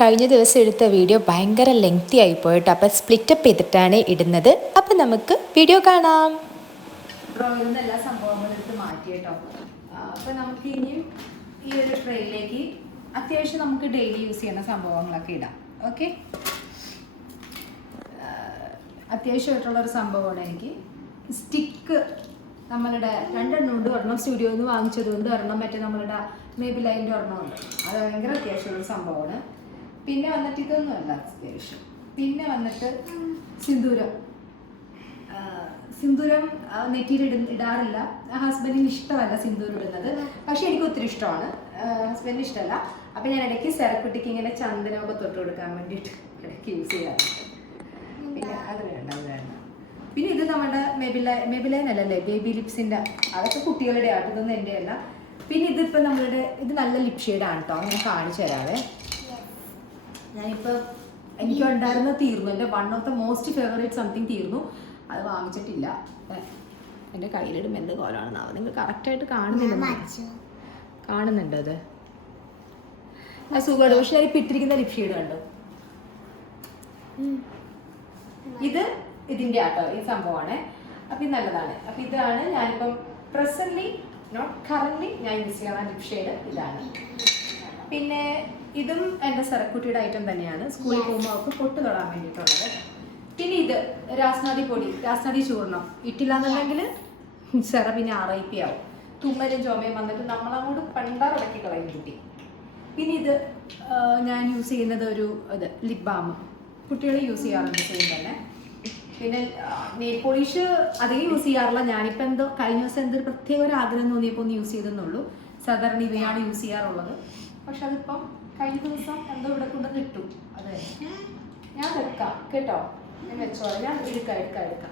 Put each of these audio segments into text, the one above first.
കഴിഞ്ഞ ദിവസം എടുത്ത വീഡിയോ ഭയങ്കര ലെങ്തി ആയിപ്പോയിട്ടോ. അപ്പോൾ സ്പ്ലിറ്റപ്പ് ചെയ്തിട്ടാണ് ഇടുന്നത്. അപ്പം നമുക്ക് വീഡിയോ കാണാം. ഡ്രോയിൽ നിന്ന് എല്ലാ സംഭവങ്ങളും എടുത്ത് മാറ്റി കേട്ടോ. അപ്പോൾ നമുക്ക് ഇനിയും ഈ ഒരു ട്രെയിലേക്ക് അത്യാവശ്യം നമുക്ക് ഡെയിലി യൂസ് ചെയ്യുന്ന സംഭവങ്ങളൊക്കെ ഇടാം. ഓക്കെ, അത്യാവശ്യമായിട്ടുള്ളൊരു സംഭവമാണ് എനിക്ക് സ്റ്റിക്ക്. നമ്മളുടെ രണ്ടെണ്ണം ഉണ്ട്. ഒരെണ്ണം സ്റ്റുഡിയോയിൽ നിന്ന് വാങ്ങിച്ചതുകൊണ്ട് ഒരെണ്ണം മറ്റേ നമ്മളുടെ മേബിലൈൻ്റെ ഒരെണ്ണമുണ്ട്. അത് ഭയങ്കര അത്യാവശ്യമുള്ള സംഭവമാണ്. പിന്നെ വന്നിട്ട് ഇതൊന്നുമല്ല അത്യാവശ്യം. പിന്നെ വന്നിട്ട് സിന്ദൂരം. സിന്ദൂരം നെറ്റിയിൽ ഇടാറില്ല. ഹസ്ബൻഡിന് ഇഷ്ടമല്ല സിന്ദൂരം ഇടുന്നത്, പക്ഷെ എനിക്ക് ഒത്തിരി ഇഷ്ടമാണ്. ഹസ്ബൻഡിന് ഇഷ്ടമല്ല. അപ്പം ഞാൻ ഇടയ്ക്ക് സെറക്കുട്ടിക്ക് ഇങ്ങനെ ചന്ദനമൊക്കെ തൊട്ട് കൊടുക്കാൻ വേണ്ടിയിട്ട് ഇടയ്ക്ക് യൂസ് ചെയ്യാറുണ്ട്. പിന്നെ അത് വേണ്ട. പിന്നെ ഇത് നമ്മുടെ മെബിലൈൻ അല്ലല്ലേ, ബേബി ലിപ്സിൻ്റെ. അതൊക്കെ കുട്ടികളുടെ ആട്ടോ, ഇതൊന്നും എൻ്റെ അല്ല. പിന്നെ ഇതിപ്പോൾ നമ്മളുടെ ഇത് നല്ല ലിപ് ഷെയ്ഡാണ് കേട്ടോ. ഞാൻ കാണിച്ചു തരാവേ. ഞാനിപ്പോൾ എനിക്ക് ഉണ്ടായിരുന്ന തീർന്നു. എൻ്റെ one of the most favourite something തീർന്നു. അത് വാങ്ങിച്ചിട്ടില്ല. എൻ്റെ കയ്യിലിടും എന്ത് കോലാണെന്നാവും. നിങ്ങൾ കറക്റ്റായിട്ട് കാണുന്നുണ്ടോ? അത് സുഖമാണ്. പക്ഷെ ഞാൻ ഇപ്പം ഇട്ടിരിക്കുന്ന ലിപ് ഷെയ്ഡ് കണ്ടോ? ഇത് ഇതിൻ്റെ ആട്ടോ, ഈ സംഭവമാണ്. അപ്പം ഇത് നല്ലതാണ്. അപ്പം ഇതാണ് ഞാനിപ്പം പ്രസൻ്റ്ലി നോട്ട് കറൻ്റ്ലി ഞാൻ യൂസ് ചെയ്യുന്ന ലിപ് ഷെയ്ഡ് ഇതാണ്. പിന്നെ ഇതും എൻ്റെ സെറക്കുട്ടിയുടെ ഐറ്റം തന്നെയാണ്. സ്കൂളിൽ പോകുമ്പോൾ അവർക്ക് പൊട്ട് തൊടാൻ വേണ്ടിയിട്ടുള്ളത്. പിന്നെ ഇത് രാസ്നാദി പൊടി, രാസ്നാദി ചൂർണം ഇട്ടില്ല എന്നുണ്ടെങ്കിൽ സെറ പിന്നെ RIP ആവും. തുമ്മലും ചുമയും വന്നിട്ട് നമ്മളങ്ങോട്ട് പണ്ടാറടക്കി കളയും കുട്ടി. പിന്നെ ഇത് ഞാൻ യൂസ് ചെയ്യുന്നത് ഒരു ഇത് ലിപ് ബാം. കുട്ടികൾ യൂസ് ചെയ്യാറുണ്ട് സെയിം തന്നെ. പിന്നെ നെയിൽ പോളിഷ് അധികം യൂസ് ചെയ്യാറില്ല. ഞാനിപ്പോൾ എന്തോ കഴിഞ്ഞ ദിവസം എന്തൊരു പ്രത്യേക ഒരു ആഗ്രഹം തോന്നിയപ്പോൾ ഒന്ന് യൂസ് ചെയ്തെന്നുള്ളൂ. സാധാരണ ഇവയാണ് യൂസ് ചെയ്യാറുള്ളത്. പക്ഷെ അതിപ്പം കഴിഞ്ഞ ദിവസം എന്തോ ഇവിടെ കൊണ്ടുവന്ന് ഇട്ടു. അതെ, ഞാൻ എടുക്കാം കേട്ടോ. ഞാൻ വെച്ചോളാം. ഞാൻ എടുക്കാം.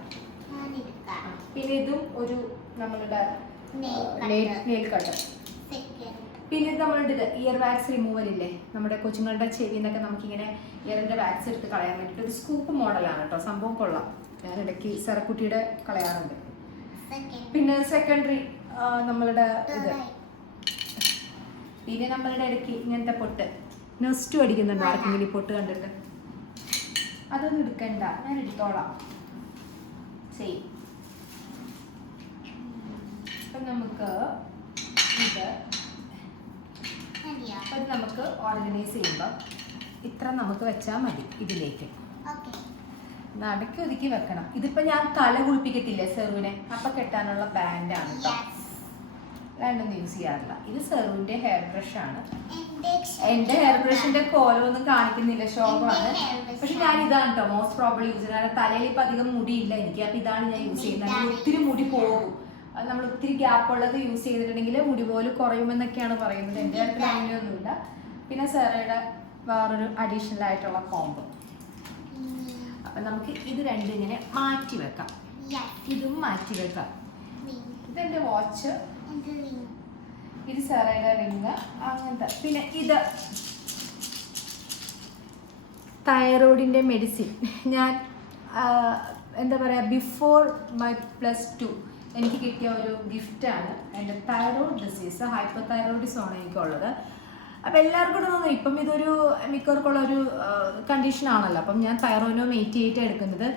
പിന്നെ ഇതും ഒരു നമ്മളുടെ നെയിൽ കട്ടർ. പിന്നെ ഇത് നമ്മളുടെ ഇത് ഇയർ വാക്സ് റിമൂവൽ ഇല്ലേ, നമ്മുടെ കൊച്ചുങ്ങളുടെ ചെവിയിൽ നിന്നൊക്കെ നമുക്കിങ്ങനെ ഇയറിൻ്റെ വാക്സ് എടുത്ത് കളയാൻ വേണ്ടിയിട്ട് ഒരു സ്കൂപ്പ് മോഡലാണ് കേട്ടോ. സംഭവം കൊള്ളാം. ഞാൻ ഇടയ്ക്ക് സെറക്കുട്ടിയുടെ കളയാറുണ്ട്. പിന്നെ സെക്കൻഡറി നമ്മളുടെ ഇത്. പിന്നെ നമ്മളുടെ ഇടയ്ക്ക് ഇങ്ങനത്തെ പൊട്ട് നെസ്റ്റു അടിക്കുന്നുണ്ട് ആർക്കെങ്കിലും പൊട്ട് കണ്ടിട്ട്. അതൊന്നും എടുക്കണ്ട, ഞാൻ എടുത്തോളാം. സെയിം. അപ്പം നമുക്ക് ഇത് നമുക്ക് ഓർഗനൈസ് ചെയ്യുമ്പോൾ ഇത്ര നമുക്ക് വെച്ചാൽ മതി. ഇതിലേക്ക് നടക്കി ഒതുക്കി വെക്കണം. ഇതിപ്പോൾ ഞാൻ തല കുളിപ്പിക്കത്തില്ലേ സെറുവിനെ, അപ്പം കെട്ടാനുള്ള ബാൻഡാണ് കേട്ടോ. രണ്ടൊന്നും യൂസ് ചെയ്യാറില്ല. ഇത് സെറുവിൻ്റെ ഹെയർ ബ്രഷാണ്. എൻ്റെ ഹെയർ ബ്രഷിൻ്റെ കോലമൊന്നും കാണിക്കുന്നില്ല, ശോഭമാണ്. പക്ഷെ ഞാൻ ഇതാണ് കേട്ടോ മോസ്റ്റ് പ്രോബ്ലി യൂസ് ചെയ്യുന്നത്. കാരണം തലയിൽ ഇപ്പം അധികം മുടിയില്ല എനിക്ക്. അപ്പം ഇതാണ് ഞാൻ യൂസ് ചെയ്യുന്നത്. ഒത്തിരി മുടി പോകും. നമ്മൾ ഒത്തിരി ഗ്യാപ്പ് ഉള്ളത് യൂസ് ചെയ്തിട്ടുണ്ടെങ്കിൽ മുടി പോലും കുറയുമെന്നൊക്കെയാണ് പറയുന്നത്. എൻ്റെ കാര്യത്തിൽ അങ്ങനെയൊന്നുമില്ല. പിന്നെ സെറയുടെ വേറൊരു അഡീഷണൽ ആയിട്ടുള്ള കോംബോ. അപ്പം നമുക്ക് ഇത് രണ്ടും ഇങ്ങനെ മാറ്റി വെക്കാം. ഇതും മാറ്റി വെക്കാം. ഇതെൻ്റെ വാച്ച്, ഇത് സെറയുടെ റിങ്, അങ്ങനത്തെ. പിന്നെ ഇത് തൈറോയിഡിൻ്റെ മെഡിസിൻ. ഞാൻ എന്താ പറയുക, ബിഫോർ മൈ +2 എനിക്ക് കിട്ടിയ ഒരു ഗിഫ്റ്റാണ്. എൻ്റെ തൈറോയ്ഡ് ഡിസീസ്, ഹൈപ്പർ തൈറോയിഡിസമാണ് എനിക്കുള്ളത്. അപ്പോൾ എല്ലാവർക്കും കൂടെ തോന്നും ഇപ്പം ഇതൊരു മിക്കവർക്കുള്ള ഒരു കണ്ടീഷനാണല്ലോ. അപ്പം ഞാൻ തൈറോയിനോ 88 എടുക്കുന്നത്.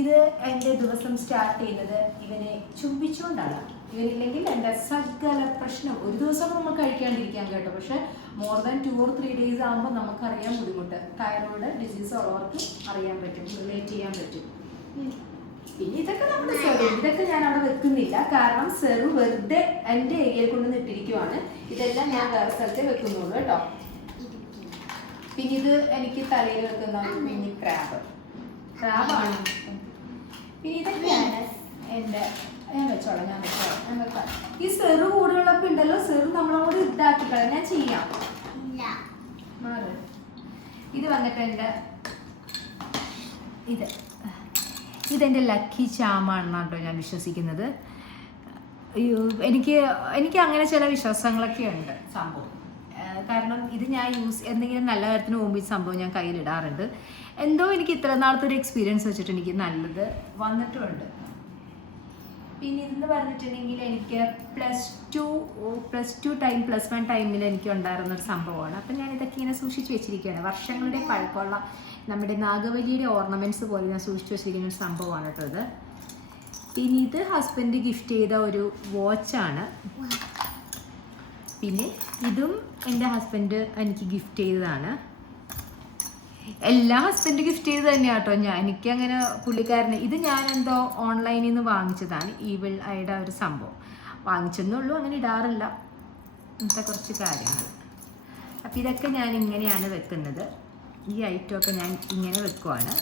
ഇത് എൻ്റെ ദിവസം സ്റ്റാർട്ട് ചെയ്യുന്നത് ഇവനെ ചുംബിച്ചുകൊണ്ടാണ്. ഇവനില്ലെങ്കിൽ എൻ്റെ സകല പ്രശ്നം. ഒരു ദിവസം നമ്മൾ കഴിക്കാണ്ടിരിക്കാൻ കേട്ടോ. പക്ഷേ മോർ ദാൻ 2 or 3 days ആകുമ്പോൾ നമുക്കറിയാൻ ബുദ്ധിമുട്ട്. തൈറോയിഡ് ഡിസീസ് ഉള്ളവർക്ക് അറിയാൻ പറ്റും, റിലേറ്റ് ചെയ്യാൻ പറ്റും. പിന്നെ ഇതൊക്കെ നമ്മുടെ സെറു, ഇതൊക്കെ ഞാൻ അവിടെ വെക്കുന്നില്ല. കാരണം സെറു വെറുതെ എൻ്റെ ഏരിയയിൽ കൊണ്ടുവന്ന് ഇട്ടിരിക്കുവാണ്. ഇതെല്ലാം ഞാൻ വേറെ സ്ഥലത്തെ വെക്കുന്നുള്ളൂ കേട്ടോ. പിന്നെ ഇത് എനിക്ക് തലയിൽ വെക്കുന്ന മിനി ക്രാബാണ്. പിന്നെ ഇതൊക്കെയാണ് എൻ്റെ. ഞാൻ വെച്ചോളാം. ഈ സെറു കൂടുകളൊക്കെ ഉണ്ടല്ലോ, സെറു നമ്മളോട് ഇതാക്കിക്കളാം. ഞാൻ ചെയ്യാം. ഇത് വന്നിട്ട് എൻ്റെ ഇതെൻ്റെ ലക്കി ചാമാണെന്നാണ് കേട്ടോ ഞാൻ വിശ്വസിക്കുന്നത്. എനിക്ക് അങ്ങനെ ചില വിശ്വാസങ്ങളൊക്കെ ഉണ്ട് സംഭവം. കാരണം ഇത് ഞാൻ എന്തെങ്കിലും നല്ല കാര്യത്തിന് പോകുമ്പോൾ ഈ സംഭവം ഞാൻ കയ്യിലിടാറുണ്ട്. എന്തോ എനിക്ക് ഇത്ര നാളത്തെ ഒരു എക്സ്പീരിയൻസ് വെച്ചിട്ട് എനിക്ക് നല്ലത് വന്നിട്ടുമുണ്ട്. പിന്നെ ഇതെന്ന് പറഞ്ഞിട്ടുണ്ടെങ്കിൽ എനിക്ക് +2 ടൈം +1 ടൈമിൽ എനിക്ക് ഉണ്ടായിരുന്നൊരു സംഭവമാണ്. അപ്പം ഞാൻ ഇതൊക്കെ ഇങ്ങനെ സൂക്ഷിച്ച് വെച്ചിരിക്കുകയാണ്. വർഷങ്ങളുടെ പഴക്കമുള്ള നമ്മുടെ നാഗവല്ലിയുടെ ഓർണമെൻറ്റ്സ് പോലെ ഞാൻ സൂക്ഷിച്ച് വെച്ചിരിക്കുന്ന ഒരു സംഭവമാണ് കേട്ടോ ഇത്. പിന്നെ ഇത് ഹസ്ബൻഡ് ഗിഫ്റ്റ് ചെയ്ത ഒരു വാച്ചാണ്. പിന്നെ ഇതും എൻ്റെ ഹസ്ബൻഡ് എനിക്ക് ഗിഫ്റ്റ് ചെയ്തതാണ്. എല്ലാ ഹസ്ബൻഡ് ഗിഫ്റ്റ് ചെയ്ത് തന്നെയാണ് കേട്ടോ. എനിക്കങ്ങനെ പുള്ളിക്കാരന് ഇത് ഞാൻ എന്തോ ഓൺലൈനിൽ നിന്ന് വാങ്ങിച്ചതാണ്. ഈവിൾ ഐയുടെ ഒരു സംഭവം വാങ്ങിച്ചെന്നുള്ളൂ, അങ്ങനെ ഇടാറില്ല ഇങ്ങനത്തെ കുറച്ച് കാര്യങ്ങൾ. അപ്പോൾ ഇതൊക്കെ ഞാൻ ഇങ്ങനെയാണ് വെക്കുന്നത്. ഈ ഐറ്റമൊക്കെ ഞാൻ ഇങ്ങനെ വെക്കുവാണ്.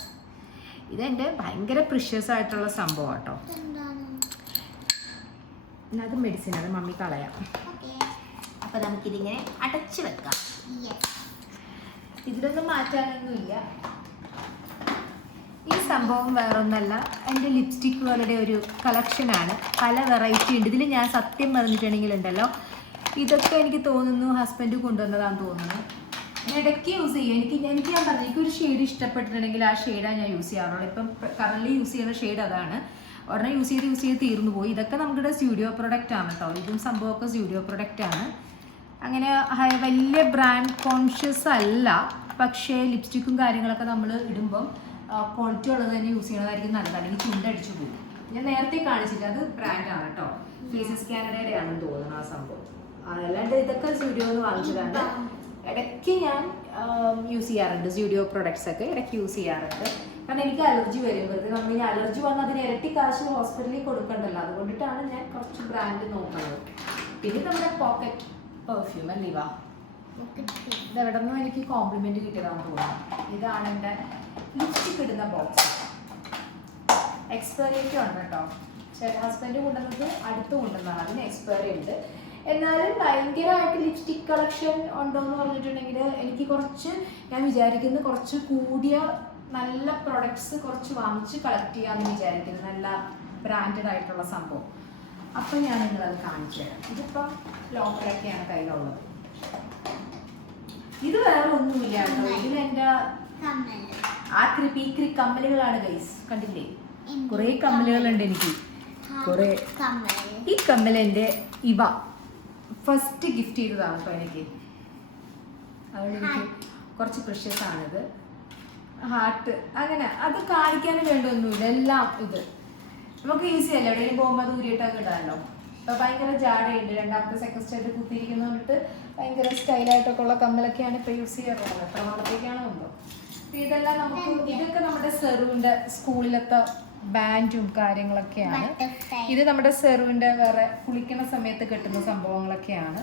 ഇതെൻ്റെ ഭയങ്കര പ്രിഷ്യസ് ആയിട്ടുള്ള സംഭവം കേട്ടോ. അത് മെഡിസിൻ, അത് മമ്മി കളയാം. അപ്പോൾ നമുക്കിതിങ്ങനെ അടച്ച് വെക്കാം. ഇതിലൊന്നും മാറ്റാനൊന്നുമില്ല. ഈ സംഭവം വേറൊന്നല്ല, എൻ്റെ ലിപ്സ്റ്റിക്കുകളുടെ ഒരു കളക്ഷനാണ്. പല വെറൈറ്റി ഉണ്ട് ഇതിൽ. ഞാൻ സത്യം പറഞ്ഞിട്ടുണ്ടെങ്കിലുണ്ടല്ലോ, ഇതൊക്കെ എനിക്ക് തോന്നുന്നു ഹസ്ബൻഡ് കൊണ്ടുവന്നതാണെന്ന് തോന്നുന്നു. ഞാൻ ഇടയ്ക്ക് യൂസ് ചെയ്യും. എനിക്ക് ഞാൻ പറഞ്ഞു, എനിക്കൊരു ഷെയ്ഡ് ഇഷ്ടപ്പെട്ടിട്ടുണ്ടെങ്കിൽ ആ ഷെയ്ഡാണ് ഞാൻ യൂസ് ചെയ്യാറുള്ളൂ. ഇപ്പം കറൻറ്റ്ലി യൂസ് ചെയ്യുന്ന ഷെയ്ഡ് അതാണ്. ഒരെണ്ണം യൂസ് ചെയ്ത് തീർന്നു പോയി. ഇതൊക്കെ നമ്മുടെ സ്റ്റുഡിയോ പ്രൊഡക്റ്റ് ആണ് കേട്ടോ. ഇതും സംഭവമൊക്കെ സ്റ്റുഡിയോ പ്രൊഡക്റ്റ് ആണ്. അങ്ങനെ വലിയ ബ്രാൻഡ് കോൺഷ്യസ് അല്ല, പക്ഷേ ലിപ്സ്റ്റിക്കും കാര്യങ്ങളൊക്കെ നമ്മൾ ഇടുമ്പം ക്വാളിറ്റി ഉള്ളത് തന്നെ യൂസ് ചെയ്യണതായിരിക്കും നല്ലത്, അല്ലെങ്കിൽ ചുണ്ടടിച്ചു പോകും. ഞാൻ നേരത്തെ കാണിച്ചില്ല, അത് ബ്രാൻഡാണ് കേട്ടോ. ഫേസസ് കാനഡയുടെ ആണെന്ന് തോന്നുന്നു ആ സംഭവം. അല്ലാണ്ട് ഇതൊക്കെ സ്റ്റുഡിയോ എന്ന് വാങ്ങിച്ചതാണ്. ഇടയ്ക്ക് ഞാൻ യൂസ് ചെയ്യാറുണ്ട് സ്റ്റുഡിയോ പ്രൊഡക്ട്സ് ഒക്കെ ഇടയ്ക്ക് യൂസ് ചെയ്യാറുണ്ട്. കാരണം എനിക്ക് അലർജി വരും. വെറുതെ നമ്മൾ ഈ അലർജി വന്നാൽ അതിന് ഇരട്ടി കാശ് ഹോസ്പിറ്റലിൽ കൊടുക്കണ്ടല്ലോ, അതുകൊണ്ടിട്ടാണ് ഞാൻ കുറച്ച് ബ്രാൻഡ് നോക്കുന്നത്. പിന്നെ നമ്മുടെ പോക്കറ്റ് പെർഫ്യൂം അല്ലീവ, ഇതെവിടെ നിന്നും എനിക്ക് കോംപ്ലിമെന്റ് കിട്ടിയതാണെന്ന് തോന്നുന്നു. ഇതാണ് എൻ്റെ ലിപ്സ്റ്റിക് ഇടുന്ന ബോക്സ്. എക്സ്പയറിയൊക്കെ ഉണ്ട് കേട്ടോ. ഹസ്ബൻഡ് കൊണ്ടുവന്നത് അടുത്ത് കൊണ്ടുവന്നതാണ്, അതിന് എക്സ്പയറി ഉണ്ട്. എന്നാലും ഭയങ്കരമായിട്ട് ലിപ്സ്റ്റിക് കളക്ഷൻ ഉണ്ടോ എന്ന് പറഞ്ഞിട്ടുണ്ടെങ്കിൽ എനിക്ക് കുറച്ച്, ഞാൻ വിചാരിക്കുന്നത് കുറച്ച് കൂടിയ നല്ല പ്രൊഡക്ട്സ് കുറച്ച് വാങ്ങിച്ച് കളക്ട് ചെയ്യാമെന്ന് വിചാരിക്കുന്നത്, നല്ല ബ്രാൻഡഡ് ആയിട്ടുള്ള സംഭവം. അപ്പം ഞാൻ നിങ്ങളത് കാണിച്ചു തരാം. ഇതിപ്പം ലോക്കലൊക്കെയാണ് കയ്യിലുള്ളത്. ഇത് വേറെ ഒന്നുമില്ല കേട്ടോ. ഇതിലെൻ്റെ പീക്രി കമ്മലുകളാണ് ഗൈസ്. കണ്ടില്ലേ, കുറേ കമ്മലുകളുണ്ട് എനിക്ക്. കുറേ ഈ കമ്മൽ എൻ്റെ ഇവ ഫസ്റ്റ് ഗിഫ്റ്റ് ചെയ്തതാണ് കേട്ടോ എനിക്ക്. അതുകൊണ്ട് എനിക്ക് കുറച്ച് പ്രഷ്യസ് ആണിത്. ഹാർട്ട് അങ്ങനെ അത് കാണിക്കാനും വേണ്ടൊന്നുമില്ല. എല്ലാം ഇത് നമുക്ക് ഈസി അല്ല, എവിടെയും പോകുമ്പോൾ അത് ഊരിയിട്ടൊക്കെ ഇടാമല്ലോ. ഇപ്പോൾ ഭയങ്കര ജാടയുണ്ട്, രണ്ടാമത്തെ സെക്കൻഡ് സ്റ്റൈൽ കുത്തിയിരിക്കുന്നതുകൊണ്ടിട്ട് ഭയങ്കര സ്റ്റൈലായിട്ടൊക്കെ ഉള്ള കമ്മലൊക്കെയാണ് ഇപ്പോൾ യൂസ് ചെയ്യാറുള്ളത്. എത്ര നാളത്തേക്കാണോ ഉണ്ടോ. ഇതെല്ലാം നമുക്ക്, ഇതൊക്കെ നമ്മുടെ സെറുവിൻ്റെ സ്കൂളിലത്തെ ബാൻഡും കാര്യങ്ങളൊക്കെയാണ്. ഇത് നമ്മുടെ സെറുവിൻ്റെ വേറെ കുളിക്കുന്ന സമയത്ത് കെട്ടുന്ന സംഭവങ്ങളൊക്കെയാണ്.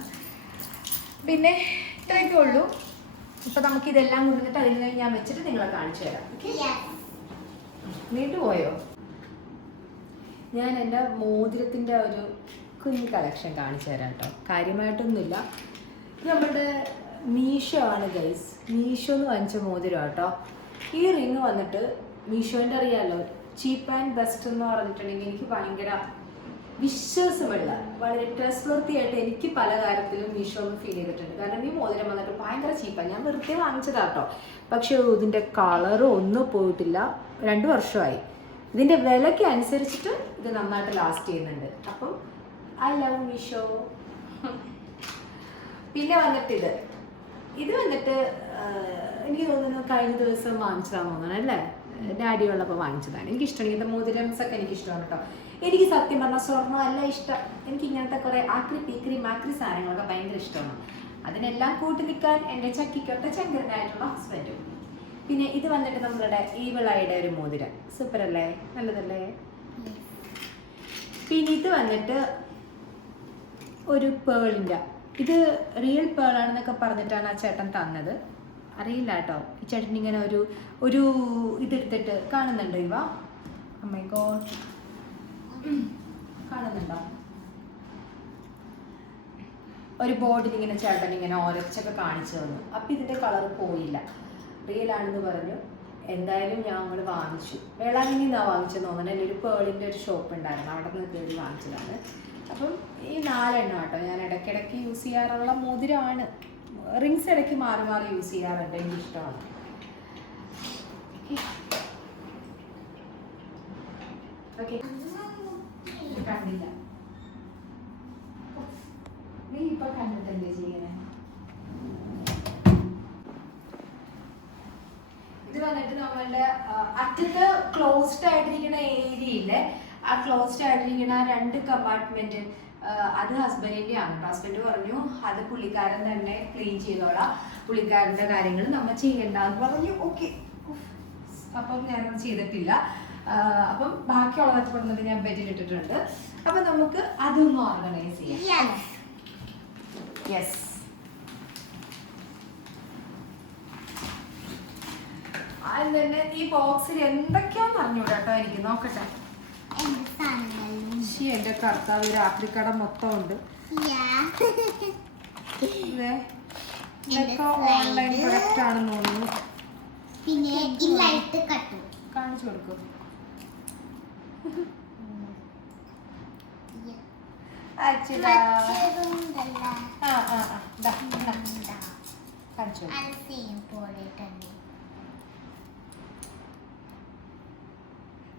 പിന്നെ ഇത്രയൊക്കെ ഉള്ളൂ. ഇപ്പം നമുക്കിതെല്ലാം കൊണ്ടുവന്നിട്ട് അതിൽ നിന്ന് ഞാൻ വെച്ചിട്ട് നിങ്ങളെ കാണിച്ചു തരാം. നീണ്ടുപോയോ? ഞാൻ എൻ്റെ മോതിരത്തിൻ്റെ ഒരു കുഞ്ഞ് കളക്ഷൻ കാണിച്ചു തരാം കേട്ടോ. കാര്യമായിട്ടൊന്നുമില്ല. ഇത് നമ്മുടെ മീഷോ ആണ് ഗൈസ്. മീഷോ എന്ന് വാങ്ങിച്ച മോതിരം കേട്ടോ. ഈ റിങ് വന്നിട്ട് മീഷോൻ്റെ അറിയാമല്ലോ, ചീപ്പ് ആൻഡ് ബെസ്റ്റ് എന്ന് പറഞ്ഞിട്ടുണ്ടെങ്കിൽ എനിക്ക് ഭയങ്കര വിശ്വാസമുള്ള, വളരെ ട്രസ്റ്റ്വർത്തി ആയിട്ട് എനിക്ക് പല കാര്യത്തിലും മീഷോ ഫീൽ ചെയ്തിട്ടുണ്ട്. കാരണം ഈ മോതിരം വന്നിട്ട് ഭയങ്കര ചീപ്പാണ്. ഞാൻ വെറുതെ വാങ്ങിച്ചതാട്ടോ. പക്ഷേ ഇതിൻ്റെ കളറ് ഒന്നും പോയിട്ടില്ല. 2 വർഷമായി. ഇതിൻ്റെ വിലയ്ക്ക് അനുസരിച്ചിട്ട് ഇത് നന്നായിട്ട് ലാസ്റ്റ് ചെയ്യുന്നുണ്ട്. അപ്പം ഐ ലവ് മീഷോ. പിന്നെ വന്നിട്ട് ഇത് വന്നിട്ട് എനിക്ക് തോന്നുന്നു കഴിഞ്ഞ ദിവസം വാങ്ങിച്ചതാണെന്ന് തോന്നണം അല്ലേ, ഡാഡി ഉള്ളപ്പോൾ വാങ്ങിച്ചതാണ്. എനിക്കിഷ്ടമാണ് ഇങ്ങനത്തെ മോതിരംസ് ഒക്കെ എനിക്കിഷ്ടമാണ് കേട്ടോ. എനിക്ക് സത്യം പറഞ്ഞാൽ സ്വർണ്ണം അല്ല ഇഷ്ടം. എനിക്ക് ഇങ്ങനത്തെ കുറേ പീക്രി മാക്രി സാധനങ്ങളൊക്കെ ഭയങ്കര ഇഷ്ടമാണ്. അതിനെല്ലാം കൂട്ടി നിൽക്കാൻ എൻ്റെ ചക്കിക്കൊട്ട ചങ്കരനായിട്ടുള്ള ഹസ്ബൻഡും. പിന്നെ ഇത് വന്നിട്ട് നമ്മളുടെ ഈവിളായുടെ ഒരു മോതിരം. സൂപ്പർ അല്ലേ, നല്ലതല്ലേ. പിന്നെ ഇത് വന്നിട്ട് ഒരു പേളിൻ്റെ, ഇത് റിയൽ പേളാണെന്നൊക്കെ പറഞ്ഞിട്ടാണ് ആ ചേട്ടൻ തന്നത്. അറിയില്ല കേട്ടോ. ഈ ചേട്ടൻ ഇങ്ങനെ ഒരു ഇതെടുത്തിട്ട് കാണുന്നുണ്ടോ ഇവ? ഓ മൈ ഗോഡ്, കാണുന്നുണ്ടോ? ഒരു ബോർഡിൽ ഇങ്ങനെ ചേട്ടൻ ഇങ്ങനെ ഓരച്ചൊക്കെ കാണിച്ചു തന്നു. അപ്പം ഇതിൻ്റെ കളർ പോയില്ല, റിയൽ ആണെന്ന് പറഞ്ഞു. എന്തായാലും ഞാൻ അങ്ങോട്ട് വാങ്ങിച്ചു. വേളാങ്കണ്ണി നിന്നാണ് വാങ്ങിച്ചെന്ന് തോന്നുന്നു. എൻ്റെ ഒരു പേളിൻ്റെ ഒരു ഷോപ്പ് ഉണ്ടായിരുന്നു, അവിടെ നിന്ന് കയറി വാങ്ങിച്ചതാണ്. അപ്പം ഈ 4 എണ്ണം കേട്ടോ ഞാൻ ഇടയ്ക്കിടയ്ക്ക് യൂസ് ചെയ്യാറുള്ള മോതിരമാണ്. റിങ്സ് ഇടയ്ക്ക് മാറി മാറി യൂസ് ചെയ്യാറുണ്ട്, എനിക്കിഷ്ടമാണ്. ഓക്കെ, കണ്ടില്ല നീ ഇപ്പൊ കണ്ടിട്ടല്ലേ ചെയ്യണേ? നമ്മളുടെ അറ്റത്ത് ക്ലോസ്ഡ് ആയിട്ടിരിക്കുന്ന ഏരിയ ഇല്ലേ, ആ ക്ലോസ്ഡ് ആയിട്ടിരിക്കുന്ന 2 കമ്പാർട്ട്മെന്റ് അത് ഹസ്ബൻഡിന്റെ ആണ്. ഹസ്ബൻഡ് പറഞ്ഞു അത് പുള്ളിക്കാരൻ തന്നെ ക്ലീൻ ചെയ്തോളാം, പുള്ളിക്കാരന്റെ കാര്യങ്ങൾ നമ്മൾ ചെയ്യണ്ടെന്ന് പറഞ്ഞു. ഓക്കെ, അപ്പം ഞാനത് ചെയ്തിട്ടില്ല. അപ്പം ബാക്കിയുള്ളതൊക്കെ കൊണ്ടുവന്നിട്ട് ഞാൻ ബെഡിലിട്ടിട്ടുണ്ട്. അപ്പൊ നമുക്ക് അതൊന്ന് ഓർഗനൈസ് ചെയ്യാം. യെസ്, ആദ്യം തന്നെ ഈ ബോക്സിൽ എന്തൊക്കെയാന്ന് അറിഞ്ഞൂടാ കേട്ടോ, എനിക്ക് നോക്കട്ടെ. എന്റെ കർത്താവ്, രാത്രിക്കട മൊത്തം ഉണ്ട്. ഇതൊക്കെ ഓൺലൈൻ പ്രൊഡക്റ്റ് ആണെന്ന് തോന്നുന്നു. പിന്നെ ഈ ലൈറ്റ് കട്ടു കാണിച്ചു കൊടുക്കും.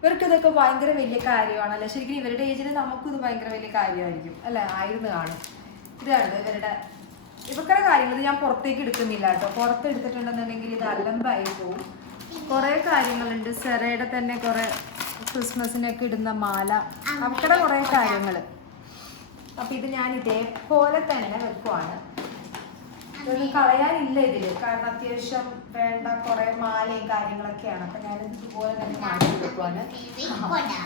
ഇവർക്ക് ഇതൊക്കെ ഭയങ്കര വലിയ കാര്യമാണല്ലേ. ശരിക്കും ഇവരുടെ ഏജിൽ നമുക്കും ഇത് ഭയങ്കര വലിയ കാര്യമായിരിക്കും അല്ലെ, ആയിരുന്നു കാണും. ഇതാണ് ഇവരുടെ കാര്യങ്ങൾ. ഞാൻ പുറത്തേക്ക് എടുക്കുന്നില്ല കേട്ടോ, പുറത്ത് എടുത്തിട്ടുണ്ടെന്നുണ്ടെങ്കിൽ ഇത് അലമ്പായി പോവും. കുറെ കാര്യങ്ങളുണ്ട്. സെറയുടെ തന്നെ കുറെ ക്രിസ്മസിനൊക്കെ ഇടുന്ന മാല, അവക്കടെ കുറെ കാര്യങ്ങൾ. അപ്പൊ ഇത് ഞാൻ ഇതേപോലെ തന്നെ വെക്കുവാണ്. ഇതൊന്നും കളയാനില്ല ഇതില്, കാരണം അത്യാവശ്യം വേണ്ട കുറെ മാലയും കാര്യങ്ങളൊക്കെയാണ്. അപ്പൊ ഞാൻ ഇതുപോലെ തന്നെ മാറ്റി വെക്കുവാണ്.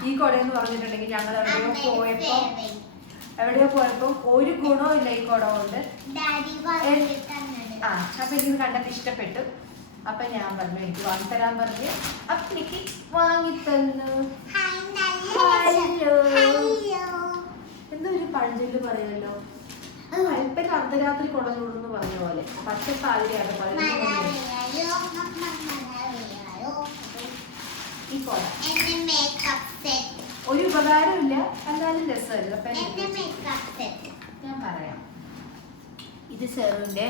ഈ കൊടയെന്ന് പറഞ്ഞിട്ടുണ്ടെങ്കിൽ ഞങ്ങൾ എവിടെയോ പോയപ്പോ ഒരു ഗുണവും ഇല്ല ഈ കൊട കൊണ്ട്. അപ്പൊ എനിക്ക് കണ്ടിട്ട് ഇഷ്ടപ്പെട്ടു. അപ്പൊ ഞാൻ പറഞ്ഞു എനിക്ക് വാങ്ങിത്തരാൻ പറഞ്ഞു. അപ്പൊ എനിക്ക് വാങ്ങിത്തന്നു. എന്തോ ഒരു പഴഞ്ചൊല്ല് പറയുമല്ലോ, അല്പം അർദ്ധരാത്രി കുട ചൂടെന്ന് പറഞ്ഞ പോലെ പച്ചപ്പാതിരിയാണ് ഈ കൊട. ഒരു ഉപകാരമില്ല, എന്നാലും രസമല്ല. ഞാൻ പറയാം, ഇത് സെറുവിന്റെ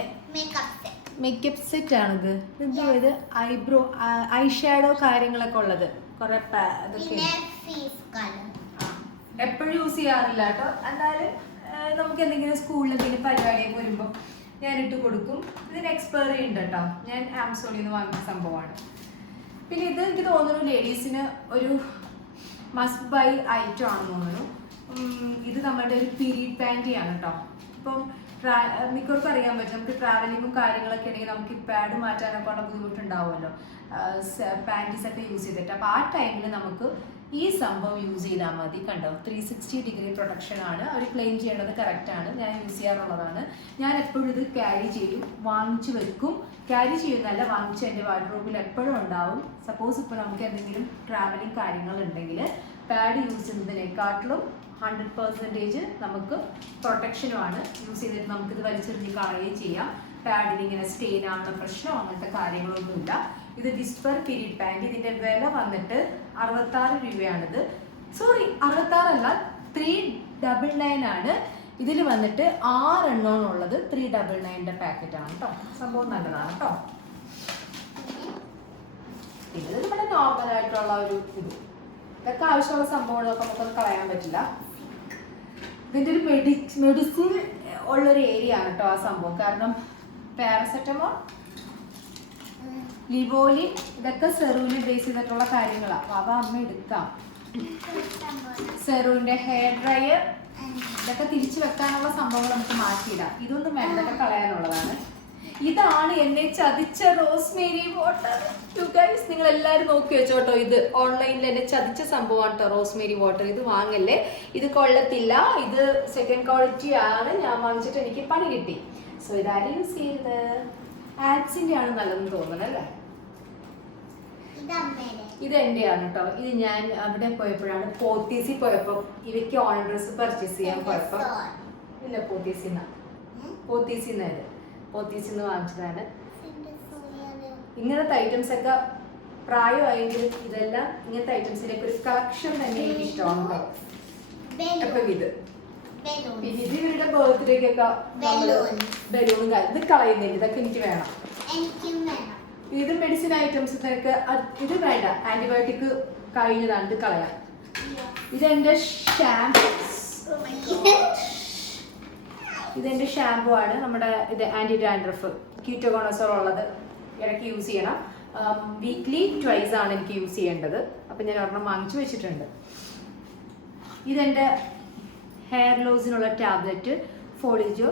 മേക്കപ്പ് സെറ്റ് ആണിത്. എന്തോ ഇത് ഐബ്രോ ഐ ഷാഡോ കാര്യങ്ങളൊക്കെ ഉള്ളത് കുറെ ഇതൊക്കെ എപ്പോഴും യൂസ് ചെയ്യാറില്ല കേട്ടോ. എന്നാലും നമുക്ക് എന്തെങ്കിലും സ്കൂളിൽ എന്തെങ്കിലും പരിപാടിയൊക്കെ വരുമ്പോൾ ഞാൻ ഇട്ട് കൊടുക്കും. ഇതിന് എക്സ്പയറി ഉണ്ട് കേട്ടോ, ഞാൻ ആമസോണിൽ നിന്ന് വാങ്ങിയ സംഭവമാണ്. പിന്നെ ഇത് എനിക്ക് തോന്നുന്നു ലേഡീസിന് ഒരു മസ്റ്റ് ബൈ ഐറ്റം ആണെന്ന് തോന്നുന്നു. ഇത് നമ്മുടെ ഒരു പീരീഡ് പാൻറ്റിയാണ് കേട്ടോ. ഇപ്പം മിക്കവർക്കും അറിയാൻ പറ്റും, നമുക്ക് ട്രാവലിങ്ങും കാര്യങ്ങളൊക്കെ ഉണ്ടെങ്കിൽ നമുക്ക് ഈ പാഡ് മാറ്റാനൊക്കെ ഉള്ള ബുദ്ധിമുട്ടുണ്ടാവുമല്ലോ പാൻറ്റീസൊക്കെ യൂസ് ചെയ്തിട്ട്. അപ്പോൾ ആ ടൈമിൽ നമുക്ക് ഈ സംഭവം യൂസ് ചെയ്താൽ മതി. കണ്ടോ, 360 ഡിഗ്രി പ്രൊട്ടക്ഷൻ ആണ്. അവർ ക്ലെയിം ചെയ്യേണ്ടത് കറക്റ്റാണ്. ഞാൻ യൂസ് ചെയ്യാറുള്ളതാണ്. ഞാൻ എപ്പോഴും ഇത് ക്യാരി ചെയ്യും, വാങ്ങിച്ചു വെക്കും. ക്യാരി ചെയ്യുന്നതല്ല, വാങ്ങിച്ച് എൻ്റെ വാർഡ്രോബിൽ എപ്പോഴും ഉണ്ടാവും. സപ്പോസ് ഇപ്പോൾ നമുക്ക് എന്തെങ്കിലും ട്രാവലിംഗ് കാര്യങ്ങളുണ്ടെങ്കിൽ പാഡ് യൂസ് ചെയ്യുന്നതിനെക്കാട്ടിലും 100% നമുക്ക് പ്രൊട്ടക്ഷനുമാണ്. യൂസ് ചെയ്തിട്ട് നമുക്കിത് വലിച്ചെറിഞ്ഞ് കളയുകയും ചെയ്യാം. പാഡിന് ഇങ്ങനെ സ്റ്റെയിൻ ആവുന്ന പ്രശ്നം അങ്ങനത്തെ കാര്യങ്ങളൊന്നുമില്ല. ഇത് വിസ്പർ പീരീഡ് പാൻറ്. ഇതിൻ്റെ വില വന്നിട്ട് 66 രൂപയാണിത്. സോറി, 66 അല്ല, 399 ആണ്. ഇതിൽ വന്നിട്ട് 6 എണ്ണമാണുള്ളത്. 399 പാക്കറ്റാണ് കേട്ടോ. സംഭവം നല്ലതാണ് കേട്ടോ. ഇത് നമ്മുടെ നോർമൽ ആയിട്ടുള്ള ഒരു ഇതൊക്കെ ആവശ്യമുള്ള സംഭവങ്ങളൊക്കെ നമുക്കത് കളയാൻ പറ്റില്ല. ഇതിൻ്റെ ഒരു മെഡിസിൻ ഉള്ളൊരു ഏരിയ ആണ് കേട്ടോ ആ സംഭവം. കാരണം പാരസെറ്റമോൾ, ലിവോലിൻ ഇതൊക്കെ സെറൂവിനെ ബേസ് ചെയ്തിട്ടുള്ള കാര്യങ്ങളാണ്. അവ അമ്മ എടുക്കാം. സെറൂവിൻ്റെ ഹെയർ ഡ്രയർ ഇതൊക്കെ തിരിച്ചു വെക്കാനുള്ള സംഭവങ്ങൾ നമുക്ക് മാറ്റിയിടാം. ഇതൊന്നും വേണ്ട, ഇതൊക്കെ കളയാനുള്ളതാണ്. ഇതാണ് എന്നെ ചതിച്ച റോസ്മേരി വാട്ടർ. യു ഗൈസ്, നിങ്ങൾ എല്ലാവരും നോക്കി വെച്ചോട്ടോ. ഇത് ഓൺലൈനിൽ എന്നെ ചതിച്ച സംഭവമാണ് കേട്ടോ റോസ്മേരി വാട്ടർ. ഇത് വാങ്ങല്ലേ, ഇത് കൊള്ളത്തില്ല. ഇത് സെക്കൻഡ് ക്വാളിറ്റി ആണ്. ഞാൻ വാങ്ങിച്ചിട്ട് എനിക്ക് പണി കിട്ടി. സോ ഇതാരും യൂസ് ചെയ്യുന്നത് ആഡ്സിന്റെ ആണ് നല്ലതെന്ന് തോന്നുന്നത് അല്ലേ. ഇത് എന്റെയാണ് കേട്ടോ. ഇത് ഞാൻ അവിടെ പോയപ്പോഴാണ്, പോത്തീസിൽ പോയപ്പോൾ ഇവയ്ക്ക് ഓൺ ഡ്രസ് പർച്ചേസ് ചെയ്യാൻ പോയപ്പോൾ ഇല്ല, പോത്തീസിന്ന് വാങ്ങിച്ചതാണ്. ഇങ്ങനത്തെ ഐറ്റംസ് ഒക്കെ പ്രായമായെങ്കിലും ഇതെല്ലാം ഇങ്ങനത്തെ ഐറ്റംസിലേക്ക് ഒരു കളക്ഷൻ തന്നെ എനിക്ക് ഇഷ്ടമാണ് കേട്ടോ. അപ്പൊ ഇത് പിന്നെ ഇത് ഇവരുടെ ബർത്ത്ഡേക്കൊക്കെ ബലൂണും ഇത് കളയുന്നില്ല. ഇതൊക്കെ എനിക്ക് വേണം. ഇത് മെഡിസിൻ ഐറ്റംസ് ഒക്കെ ഇത് വേണ്ട, ആന്റിബയോട്ടിക് കഴിഞ്ഞതാണ്, ഇത് കളയാം. ഇതെന്റെ ഷാമ്പു ആണ്. നമ്മുടെ ഇത് ആന്റി ഡാൻഡ്രഫ് കീറ്റോഗോണസോൾ ഉള്ളത് ഇടയ്ക്ക് യൂസ് ചെയ്യണം. വീക്ക്ലി ട്വൈസ് ആണ് എനിക്ക് യൂസ് ചെയ്യേണ്ടത്. അപ്പം ഞാൻ ഒരെണ്ണം വാങ്ങിച്ചു വെച്ചിട്ടുണ്ട്. ഇതെൻ്റെ ഹെയർ ലോസിനുള്ള ടാബ്ലറ്റ് ഫോളിജോ.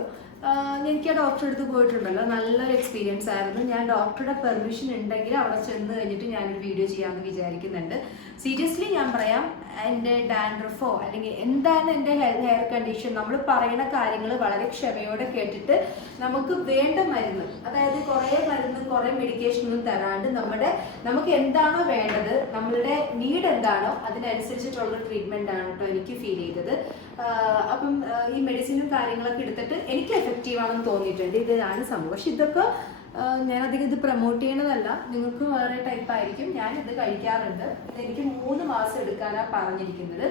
എനിക്ക് ആ ഡോക്ടറെ അടുത്ത് പോയിട്ടുണ്ടല്ലോ, നല്ലൊരു എക്സ്പീരിയൻസ് ആയിരുന്നു. ഞാൻ ഡോക്ടറുടെ പെർമിഷൻ ഉണ്ടെങ്കിൽ അവിടെ ചെന്ന് കഴിഞ്ഞിട്ട് ഞാനൊരു വീഡിയോ ചെയ്യാമെന്ന് വിചാരിക്കുന്നുണ്ട്. സീരിയസ്ലി ഞാൻ പറയാം, എൻ്റെ ഡാൻഡ്രഫോ അല്ലെങ്കിൽ എന്താണ് എൻ്റെ ഹെയർ കണ്ടീഷൻ, നമ്മൾ പറയുന്ന കാര്യങ്ങൾ വളരെ ക്ഷമയോടെ കേട്ടിട്ട് നമുക്ക് വേണ്ട മരുന്ന്, അതായത് കുറേ മരുന്ന് കുറേ മെഡിക്കേഷനൊന്നും തരാണ്ട് നമുക്ക് എന്താണോ വേണ്ടത്, നമ്മളുടെ നീഡ് എന്താണോ അതിനനുസരിച്ചിട്ടുള്ള ട്രീറ്റ്മെൻ്റ് ആണ് കേട്ടോ എനിക്ക് ഫീൽ ചെയ്തത്. അപ്പം ഈ മെഡിസിനും കാര്യങ്ങളൊക്കെ എടുത്തിട്ട് എനിക്ക് എഫക്റ്റീവ് ആണെന്ന് തോന്നിയിട്ടുണ്ട്. ഇതാണ് സംഭവം. പക്ഷെ ഇതൊക്കെ ഞാനധികം ഇത് പ്രൊമോട്ട് ചെയ്യണതല്ല, നിങ്ങൾക്ക് വേറെ ടൈപ്പ് ആയിരിക്കും. ഞാൻ ഇത് കഴിക്കാറുണ്ട്. ഇതെനിക്ക് 3 മാസം എടുക്കാനാണ് പറഞ്ഞിരിക്കുന്നത്.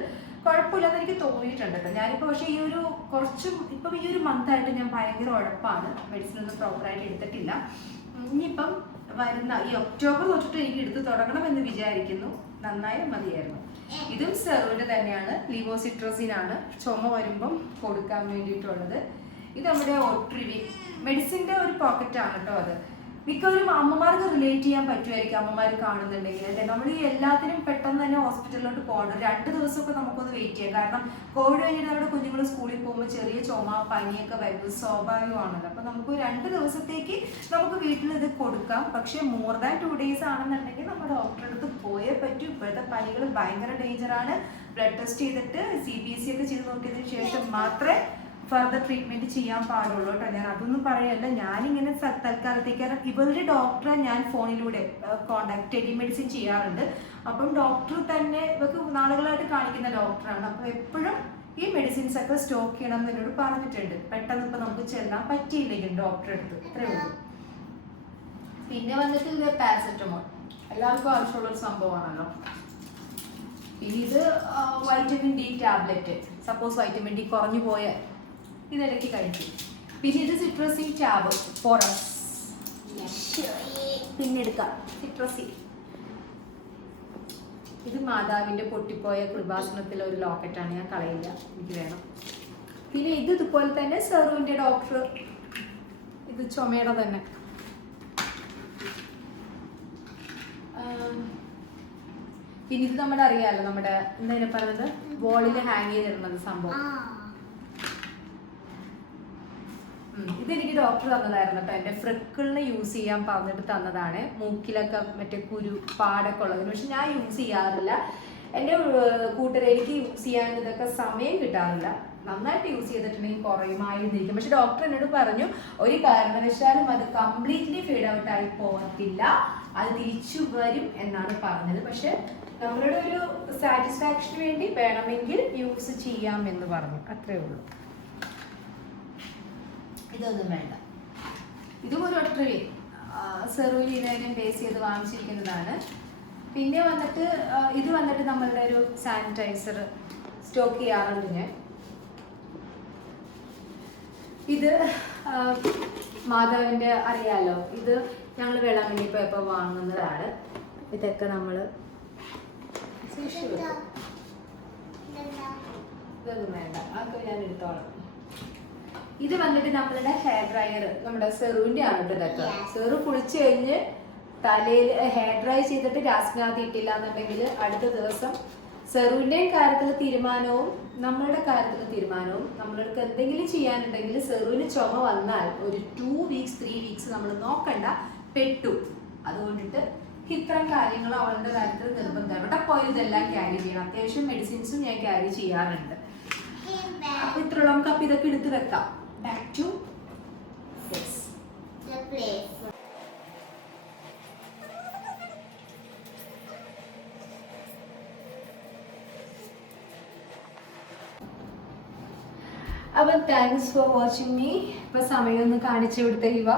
കുഴപ്പമില്ലെന്ന് എനിക്ക് തോന്നിയിട്ടുണ്ട് കേട്ടോ. ഞാനിപ്പോൾ പക്ഷേ ഈ ഒരു മന്തായിട്ട് ഞാൻ ഭയങ്കര ഉഴപ്പാണ്, മെഡിസിൻ ഒന്നും പ്രോപ്പറായിട്ട് എടുത്തിട്ടില്ല. ഇനിയിപ്പം വരുന്ന ഈ ഒക്ടോബർ തൊട്ടിട്ട് എനിക്ക് എടുത്ത് തുടങ്ങണമെന്ന് വിചാരിക്കുന്നു. നന്നായാലും മതിയായിരുന്നു. ഇതും സെറോന്റെ തന്നെയാണ്, ലിവോസിട്രസിൻ ആണ്, ചുമ വരുമ്പം കൊടുക്കാൻ വേണ്ടിയിട്ടുള്ളത്. ഇത് നമ്മുടെ ഒട്രിവി മെഡിസിൻ്റെ ഒരു പോക്കറ്റാണ് കേട്ടോ. അത് മിക്കവരും അമ്മമാർക്ക് റിലേറ്റ് ചെയ്യാൻ പറ്റുമായിരിക്കും, അമ്മമാർ കാണുന്നുണ്ടെങ്കിൽ അല്ലേ. നമ്മൾ ഈ എല്ലാത്തിനും പെട്ടെന്ന് തന്നെ ഹോസ്പിറ്റലിലോട്ട് പോകണം. 2 ദിവസമൊക്കെ നമുക്കൊന്ന് വെയിറ്റ് ചെയ്യാം. കാരണം കോവിഡ് കഴിഞ്ഞിട്ട് നമ്മുടെ കുഞ്ഞുങ്ങൾ സ്കൂളിൽ പോകുമ്പോൾ ചെറിയ ചുമ പനിയൊക്കെ വരുന്നത് സ്വാഭാവികമാണല്ലോ. അപ്പോൾ നമുക്ക് 2 ദിവസത്തേക്ക് നമുക്ക് വീട്ടിൽ ഇത് കൊടുക്കാം. പക്ഷേ മോർ ദാൻ 2 ഡേയ്സ് ആണെന്നുണ്ടെങ്കിൽ നമ്മുടെ ഡോക്ടറെ അടുത്ത് പോയേ പറ്റൂ. ഇപ്പോഴത്തെ പനികൾ ഭയങ്കര ഡേഞ്ചറാണ്. ബ്ലഡ് ടെസ്റ്റ് ചെയ്തിട്ട് CBC ഒക്കെ ചെയ്ത് നോക്കിയതിന് ശേഷം മാത്രമേ ഫർദർ ട്രീറ്റ്മെൻറ്റ് ചെയ്യാൻ പാടുള്ളൂ കേട്ടോ. ഞാൻ അതൊന്നും പറയല്ല, ഞാനിങ്ങനെ തൽക്കാലത്തേക്ക്. കാരണം ഇവരുടെ ഡോക്ടറെ ഞാൻ ഫോണിലൂടെ ടെലിമെഡിസിൻ ചെയ്യാറുണ്ട്. അപ്പം ഡോക്ടർ തന്നെ ഇവർക്ക് നാളുകളായിട്ട് കാണിക്കുന്ന ഡോക്ടറാണ്. അപ്പോൾ എപ്പോഴും ഈ മെഡിസിൻസ് ഒക്കെ സ്റ്റോക്ക് ചെയ്യണം എന്ന് എന്നോട് പറഞ്ഞിട്ടുണ്ട്. പെട്ടെന്ന് ഇപ്പം നമുക്ക് ചെല്ലാൻ പറ്റിയില്ലെങ്കിൽ ഡോക്ടറെ അടുത്ത്, അത്രേ ഉള്ളൂ. പിന്നെ വന്നിട്ട് ഇത് പാരസെറ്റമോൾ, എല്ലാവർക്കും ആവശ്യമുള്ളൊരു സംഭവമാണല്ലോ. പിന്നെ ഇത് vitamin D tablet. Suppose vitamin D കുറഞ്ഞു പോയാൽ ഇതിടയ്ക്ക് കഴിക്കും. പിന്നെ ഇത് സിട്രസിൻ ടാബ് ഫോറസ്, പിന്നെ എടുക്കാം സിട്രസിൻ. ഇത് മാതാവിൻ്റെ പൊട്ടിപ്പോയ കൃപാസനത്തിലെ ഒരു ലോക്കറ്റാണ്, ഞാൻ കളയില്ല, എനിക്ക് വേണം. പിന്നെ ഇത് ഇതുപോലെ തന്നെ സെറുവിൻ്റെ ഡോക്ടർ, ഇത് ചുമയുടെ തന്നെ. പിന്നെ ഇത് നമ്മുടെ അറിയാമല്ലോ, നമ്മുടെ എന്താ പറയുന്നത്, വോളിൽ ഹാങ് ചെയ്തിരുന്നത് സംഭവം. ഇതെനിക്ക് ഡോക്ടർ തന്നതായിരുന്നു കേട്ടോ. എൻ്റെ ഫ്രിക്കിളിന് യൂസ് ചെയ്യാൻ പറഞ്ഞിട്ട് തന്നതാണ്. മൂക്കിലൊക്കെ മറ്റേ പാടൊക്കെ ഉള്ളതിന്. പക്ഷെ ഞാൻ യൂസ് ചെയ്യാറില്ല. എൻ്റെ കൂട്ടരെ എനിക്ക് യൂസ് ചെയ്യാൻ ഇതൊക്കെ സമയം കിട്ടാറില്ല. നന്നായിട്ട് യൂസ് ചെയ്തിട്ടുണ്ടെങ്കിൽ കുറയുമായിരുന്നിരിക്കും. പക്ഷെ ഡോക്ടർ എന്നോട് പറഞ്ഞു, ഒരു കാരണവശാലും അത് കംപ്ലീറ്റ്ലി ഫീഡ് ഔട്ട് ആയി പോകത്തില്ല, അത് തിരിച്ചു വരും എന്നാണ് പറഞ്ഞത്. പക്ഷെ നമ്മളുടെ ഒരു സാറ്റിസ്ഫാക്ഷന് വേണ്ടി വേണമെങ്കിൽ യൂസ് ചെയ്യാം എന്ന് പറഞ്ഞു, അത്രേ ഉള്ളൂ. ഇതൊന്നും വേണ്ട. ഇതും ഒരു ഒട്രിവി സെറുവിനെ ബേസ് ചെയ്ത് വാങ്ങിച്ചിരിക്കുന്നതാണ്. പിന്നെ വന്നിട്ട് ഇത് വന്നിട്ട് നമ്മളുടെ ഒരു സാനിറ്റൈസർ സ്റ്റോക്ക് ചെയ്യാറുണ്ട് ഞാൻ. ഇത് മാതാവിൻ്റെ അറിയാലോ, ഇത് ഞങ്ങൾ വേളാങ്കണ്ണി പോയപ്പോൾ വാങ്ങുന്നതാണ്. ഇതൊക്കെ നമ്മൾ ഇതൊന്നും വേണ്ട, അതൊക്കെ ഞാൻ എടുത്തോളാം. ഇത് വന്നിട്ട് നമ്മളുടെ ഹെയർ ഡ്രയർ, നമ്മുടെ സെറുവിൻ്റെ ആണ് കേട്ടോ. ഇതൊക്കെ സെറു കുളിച്ച് കഴിഞ്ഞ് തലയിൽ ഹെയർ ഡ്രൈ ചെയ്തിട്ട് രാസ്മിനകത്ത് ഇട്ടില്ല എന്നുണ്ടെങ്കിൽ അടുത്ത ദിവസം സെറുവിൻ്റെയും കാര്യത്തിൽ തീരുമാനവും നമ്മളുടെ കാര്യത്തിൽ തീരുമാനവും. നമ്മൾക്ക് എന്തെങ്കിലും ചെയ്യാനുണ്ടെങ്കിൽ സെറുവിന് ചുമ വന്നാൽ ഒരു 2 വീക്സ് 3 വീക്സ് നമ്മൾ നോക്കണ്ട, പെട്ടു. അതുകൊണ്ടിട്ട് ഇത്തരം കാര്യങ്ങൾ അവളുടെ കാര്യത്തിൽ നിർബന്ധം. എവിടെ പോയി ഇതെല്ലാം ക്യാരി ചെയ്യണം. അത്യാവശ്യം മെഡിസിൻസും ഞാൻ ക്യാരി ചെയ്യാറുണ്ട്. അപ്പൊ ഇത്രയുള്ള നമുക്ക് അപ്പൊ ഇതൊക്കെ എടുത്ത് വെക്കാം. ബാക്ക് ടു അപ്പം താങ്ക്സ് ഫോർ വാച്ചിങ് മീ. ഇപ്പൊ സമയം ഒന്ന് കാണിച്ചു കൊടുത്ത ഇവ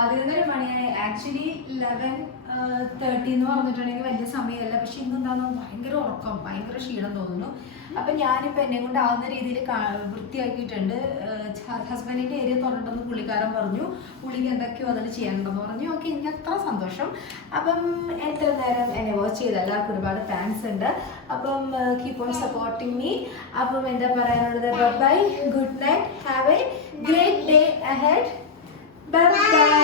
11:30 മണിയായി. ആക്ച്വലി 11:30 എന്ന് പറഞ്ഞിട്ടുണ്ടെങ്കിൽ വലിയ സമയമല്ല. പക്ഷെ ഇന്നെന്താണോ ഭയങ്കര ഉറക്കം, ഭയങ്കര ക്ഷീണം തോന്നുന്നു. അപ്പം ഞാനിപ്പോൾ എന്നെ കൊണ്ടാവുന്ന രീതിയിൽ വൃത്തിയാക്കിയിട്ടുണ്ട്. ഹസ്ബൻഡിൻ്റെ ഏരിയ തുറന്നിട്ടെന്ന് പുള്ളിക്കാരൻ പറഞ്ഞു. പുള്ളിക്ക് എന്തൊക്കെയോ അതിന് ചെയ്യാനുണ്ടെന്ന് പറഞ്ഞു. ഓക്കെ, എനിക്ക് അത്ര സന്തോഷം. അപ്പം എത്ര നേരം എന്നെ വാച്ച് ചെയ്ത എല്ലാവർക്കും ഒരുപാട് താങ്ക്സ് ഉണ്ട്. അപ്പം കീപ്പ് ഓൺ സപ്പോർട്ടിങ് മീ. അപ്പം എന്താ പറയാനുള്ളത്, bye, good night, have a great day ahead. Bye bye.